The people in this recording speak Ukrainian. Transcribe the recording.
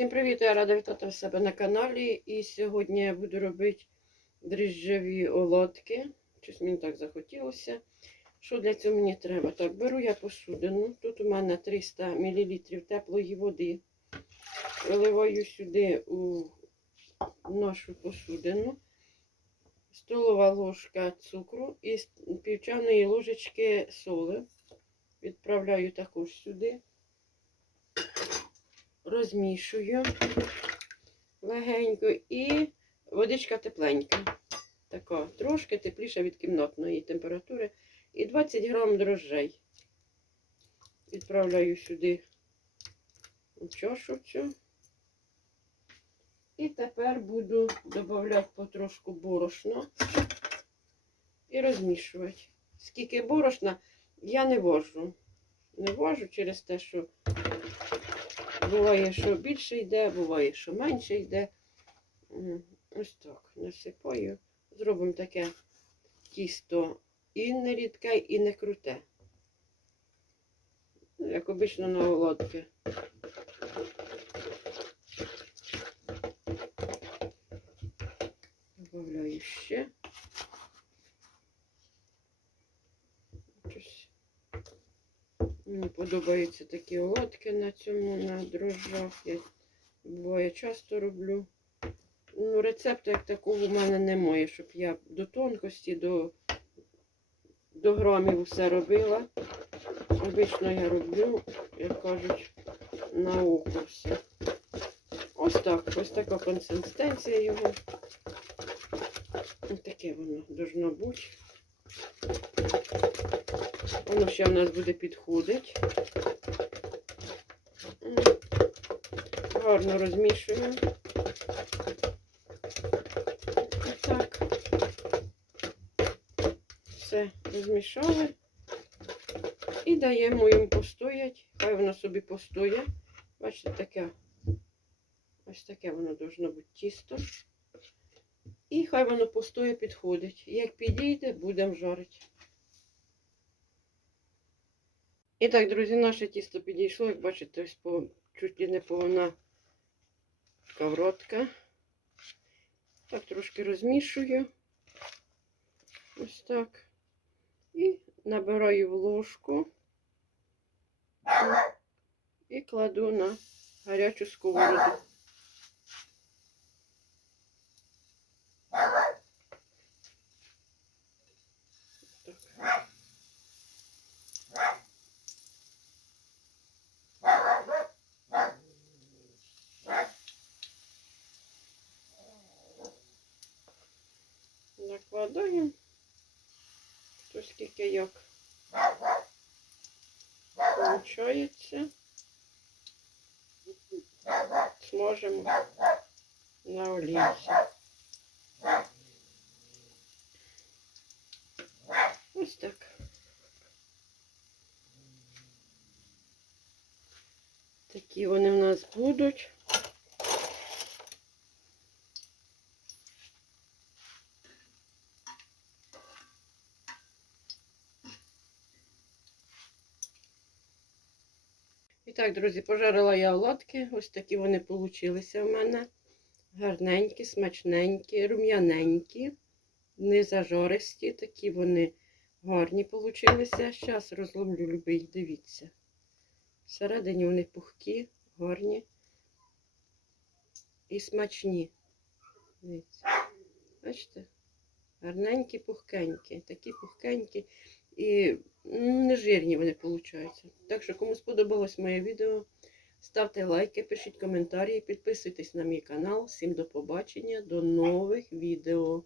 Всім привіт! Я рада вітати в себе на каналі. І сьогодні я буду робити дріжджові оладки. Щось мені так захотілося. Що для цього мені треба? Так, беру я посудину. Тут у мене 300 мл теплої води. Виливаю сюди у нашу посудину. Столова ложка цукру і півчаної ложечки соли. Відправляю також сюди розмішую легенько і водичка тепленька. Така, трошки тепліша від кімнатної температури. І 20 грам дрожжей. Відправляю сюди у чашу цю. І тепер буду додавати потрошку борошна і розмішувати. Скільки борошна я не вожу. Не вожу через те, що Буває, що більше йде, буває, що менше йде. Ось так, насипаю. Зробимо таке тісто і не рідке, і не круте. Як обично на оладки. Добавляю ще. Щось Мені подобаються такі оладки на цьому, на дрожжах. Я буває часто роблю. Ну, рецепту як такого в мене немає, щоб я до тонкості, до, до грамів все робила. Обично я роблю, як кажуть, на око все. Ось так, ось така консистенція його. Ось таке воно должно бути. Воно ще в нас буде підходити. Гарно розмішуємо. Так. Все розмішали. І даємо їм постоять. Хай воно собі постоє. Бачите, таке. Ось таке воно должно бути тісто. І хай воно постоє підходить. Як підійде, будемо жарити. І так, друзі, наше тісто підійшло, як бачите, ось по чуть ли не повна сковородка. Так, трошки розмішую. Ось так. І набираю в ложку і кладу на гарячу сковороду. Так. Накладаємо. То скільки як получається. Смажемо на олійці. Ось так. Такі вони в нас будуть. І так, друзі, пожарила я оладки. Ось такі вони получилися в мене. Гарненькі, смачненькі, рум'яненькі, не зажористі. Такі вони гарні получилися. Зараз розломлю любий, дивіться. Всередині вони пухкі, гарні і смачні. Дивіться. Бачите? Гарненькі, пухкенькі. Такі пухкенькі і ну, не жирні вони виходять. Так що, кому сподобалось моє відео, ставте лайки, пишіть коментарі, підписуйтесь на мій канал. Всім до побачення, до нових відео.